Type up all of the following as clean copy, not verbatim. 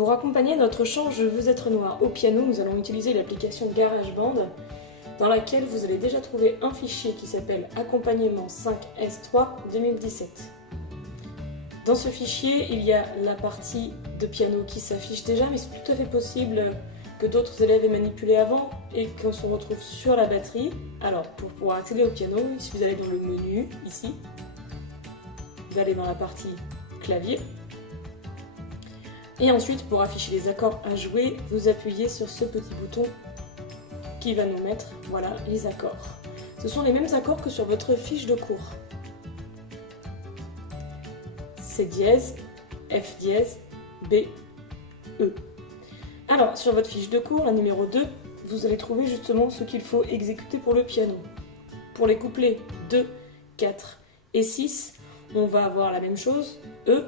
Pour accompagner notre chant Je veux être noir au piano, nous allons utiliser l'application GarageBand dans laquelle vous allez déjà trouver un fichier qui s'appelle Accompagnement 5S3 2017. Dans ce fichier, il y a la partie de piano qui s'affiche déjà, mais c'est tout à fait possible que d'autres élèves aient manipulé avant et qu'on se retrouve sur la batterie. Alors, pour pouvoir accéder au piano, il suffit d'aller dans le menu, ici, d'aller dans la partie clavier, et ensuite, pour afficher les accords à jouer, vous appuyez sur ce petit bouton qui va nous mettre, voilà, les accords. Ce sont les mêmes accords que sur votre fiche de cours. C dièse, F dièse, B, E. Alors, sur votre fiche de cours, la numéro 2, vous allez trouver justement ce qu'il faut exécuter pour le piano. Pour les couplets 2, 4 et 6, on va avoir la même chose, E,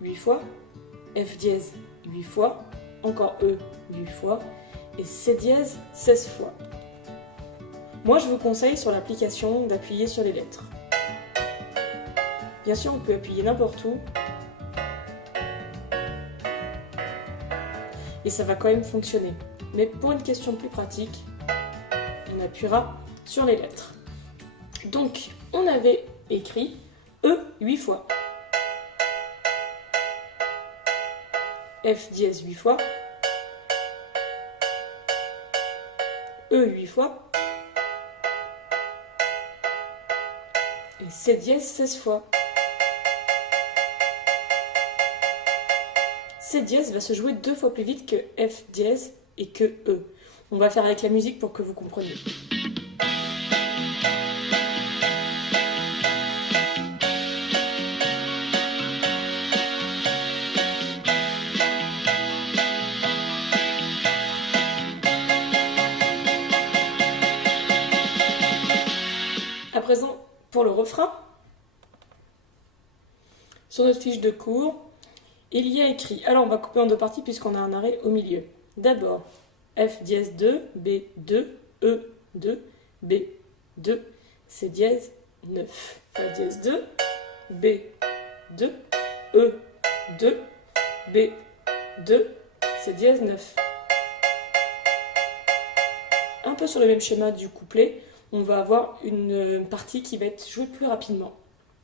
8 fois, F dièse 8 fois, encore E 8 fois, et C dièse 16 fois. Moi je vous conseille sur l'application d'appuyer sur les lettres. Bien sûr on peut appuyer n'importe où, et ça va quand même fonctionner. Mais pour une question plus pratique, on appuiera sur les lettres. Donc on avait écrit E 8 fois. F dièse 8 fois, E 8 fois, et C dièse 16 fois. C dièse va se jouer 2 fois plus vite que F dièse et que E. On va faire avec la musique pour que vous compreniez. À présent, pour le refrain, sur notre fiche de cours, il y a écrit, alors on va couper en 2 parties puisqu'on a un arrêt au milieu. D'abord, F dièse 2, B 2, E 2, B 2, C dièse 9. Fa dièse 2, B 2, E 2, B 2, C dièse 9. Un peu sur le même schéma du couplet, on va avoir une partie qui va être jouée plus rapidement.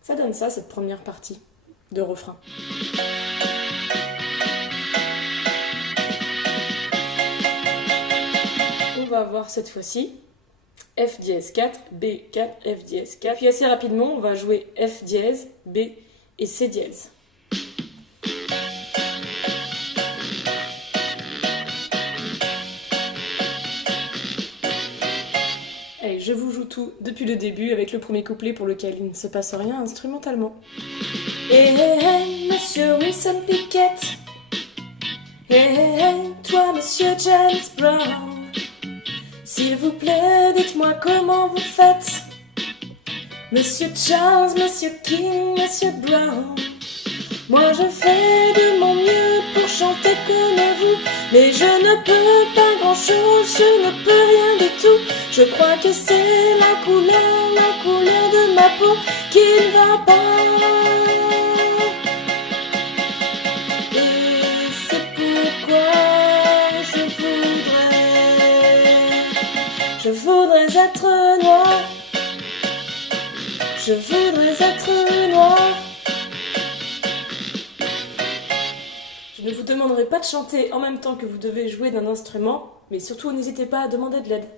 Ça donne ça, cette première partie de refrain. On va avoir cette fois-ci F dièse 4, B 4, F dièse 4. Puis assez rapidement, on va jouer F dièse, B et C dièse. Allez, je vous joue tout depuis le début avec le premier couplet pour lequel il ne se passe rien instrumentalement. Hey, hey, hey, monsieur Wilson Pickett. Hey, hey, hey, toi, monsieur James Brown. S'il vous plaît, dites-moi comment vous faites. Monsieur Charles, monsieur King, monsieur Brown. Moi, je fais de mon mieux pour chanter comme vous. Mais je ne peux pas grand-chose, je ne peux rien du tout. Je crois que c'est la couleur de ma peau qui ne va pas. Et c'est pourquoi je voudrais être noir. Je voudrais être noir. Je ne vous demanderai pas de chanter en même temps que vous devez jouer d'un instrument, mais surtout n'hésitez pas à demander de l'aide.